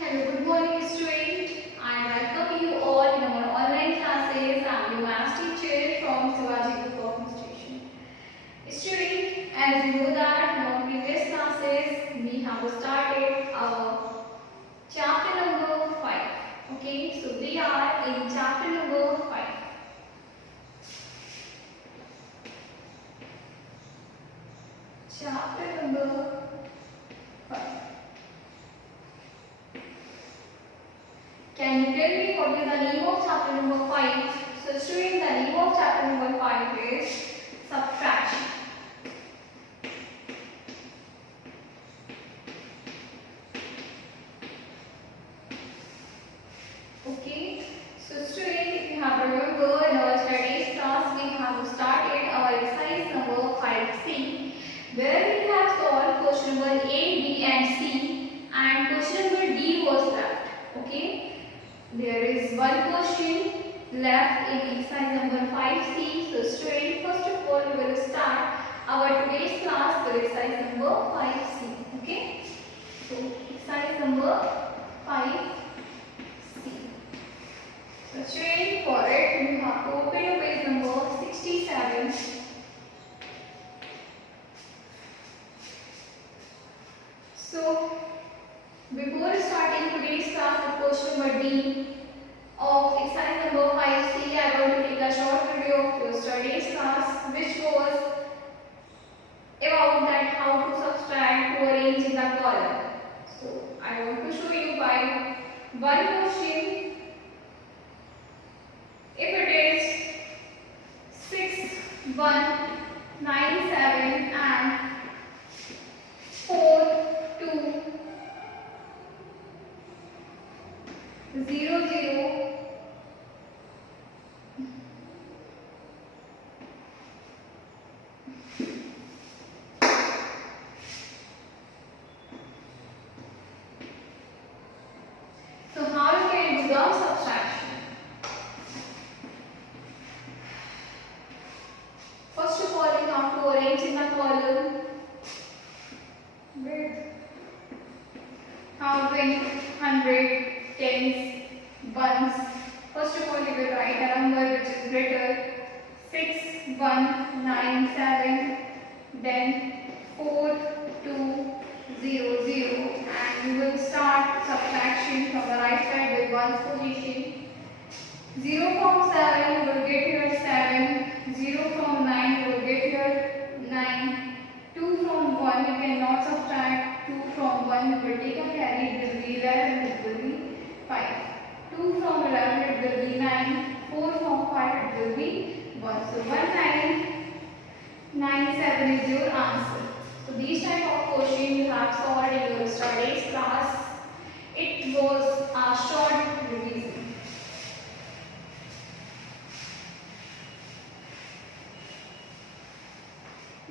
Hello, good morning student. I welcome you all in our online classes. I am your math teacher from Shivaji Group of Institution. Student, as you know that in our previous classes we have started our chapter number 5. Okay, so we are in chapter number 5. Chapter number 5. Can you tell me what is the name of chapter number 5? So student, the name of chapter number 5 is subtraction. Okay, so student, if you have remember in our studies class we have started our exercise number 5C where we have solved question number A, B and C and question number D was left. Okay. There is one question left in exercise number 5C. So student, first of all we will start our today's class with exercise number 5C. Okay. So exercise number 5C. So student, for it you have to open your page number 67. So before starting today's class with question number D of exercise number 5C, I want to take a short video of your studies class which was about that how to subtract to arrange in the column. So I want to show you by one question. If it is 6, 1, 9, 7 and 4, 2, 0, 0. So how you can do the subtraction? First of all, you have to arrange in the column with counting 100, tens, ones. First of all, you will write a number which is greater 6, 1, 9, 7, then 4, 2, 0, 0 and you will start subtraction from the right side with ones position. 0 from 7 you will get here 7, 0 from 9 you will get here 9, 2 from 1 you cannot subtract, 2 from 1 you will take a carry, it will be 11, it will be 5. 2 from 11 it will be 9, 4 from 5 it will be 1. So 1997 is your answer. So these type of question you have solved in your studies class. It was a short revision.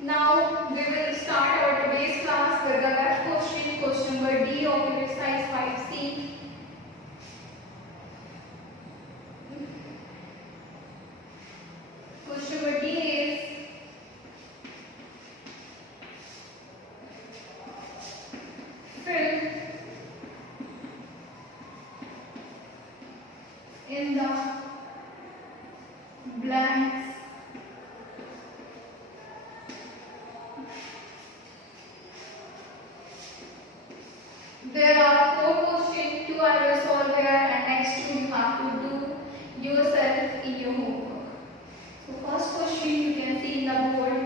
Now we will start our today's class with the left question, question number D of your exercise 5C. Question number D is fill in the blanks there are 4 questions, 2 I will solve here and next 2 you have to do yourself in your homework. So first question you can see in the board.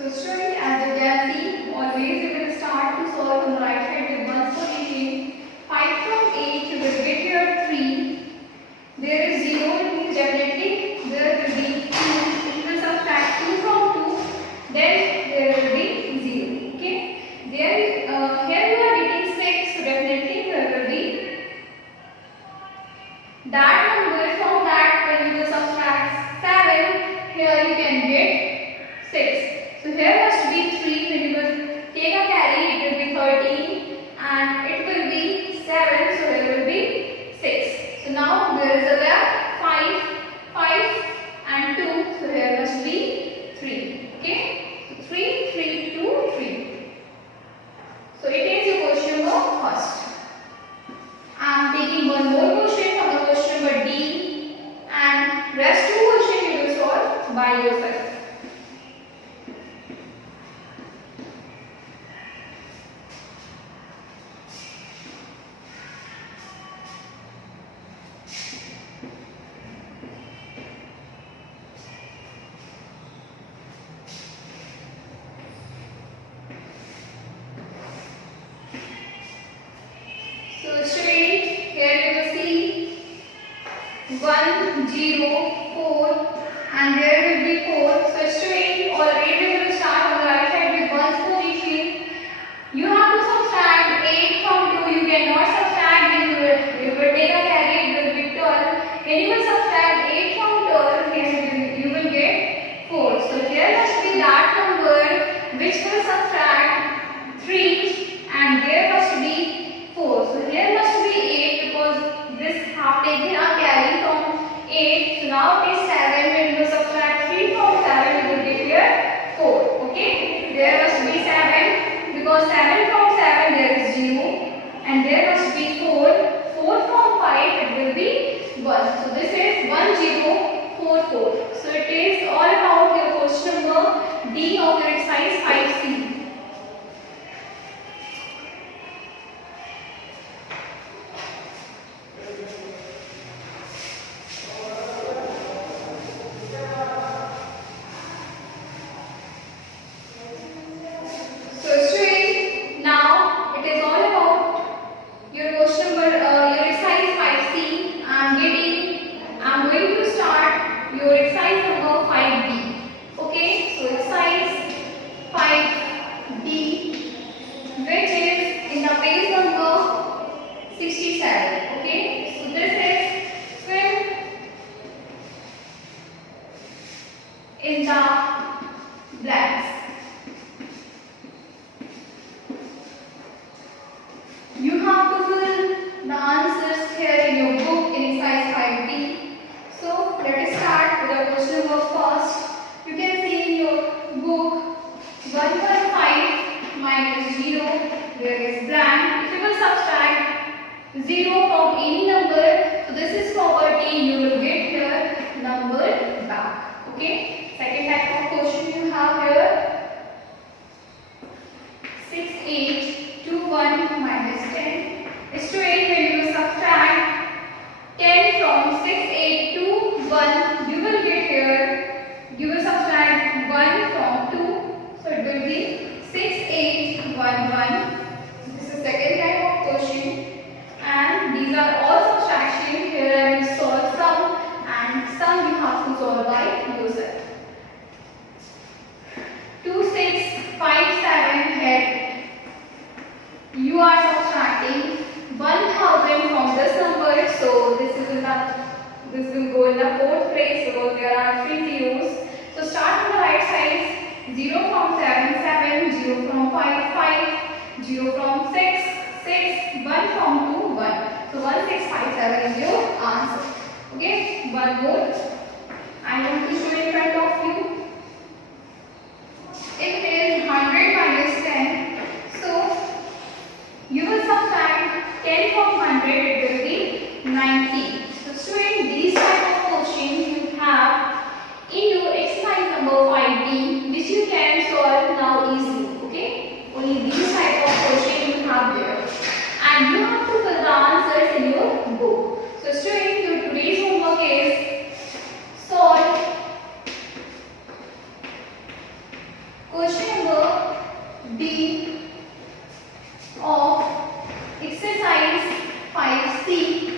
So student, as you can see, always you will start to solve on the right side with ones position. 5 from 8 you will get here 3. There is 0, it means definitely there will be 2. It will subtract 2 from 2. Then there will be 0. Okay. There here you are getting 6, so definitely there will be So student, here you will see 1, 0, 4 and there will be 4. So student, already we will start on the right side with 1's position. You have to subtract 8 from 2. You cannot subtract. You will take a carry. It will be 12. When you will subtract 8 from 12, here you will get 4. So here must be that number which will subtract 3 and there must be 4. So here must be 8 because this have taken a carry from 8. So now it is 7. When you will subtract 3 from 7, you will get here 4. Okay. There must be 7 because 7 from 7 there is 0 and there must be 4. 4 from 5 it will be 1. So this is 1, 0, 4, 4. So it is all about your question number D of your exercise 5C. In the blanks. You have to fill the answers here in your book in exercise 5D. So let us start with the question number first. You can see in your book 1.5 minus 0, there is blank. If you will subtract 0 from any number, so this is property, you will get your number back. Okay. Second type of question you have here 6, 8, 2, 1 minus 10 is to 8. When you subtract 10 from 6, 8, 2, 1, you will get here, you will subtract 1 from 2. So it will be 6, 8, 1, 1. This is second type of question and these are all subtraction. Here I will solve some and some you have to solve by yourself. 2, 6, 5, 7 here. You are subtracting 1000 from this number. So this will go in the fourth place because there are 3 zeros. So start on the right side. 0 from 7, 7, 0 from 5, 5, 0 from 6, 6, 1 from 2, 1. So 1, 6, 5, 7 is your answer. Okay. One more. I want to show in front of you. It is 100 minus 10. So you will subtract 10 from 100, it will be 90. So student, these type of questions you have in your exercise number 5D which you can solve now easily. Okay. Only these type of questions you have there. And you have to fill the answers in your book. So student, your today's homework is solve question number D of exercise 5C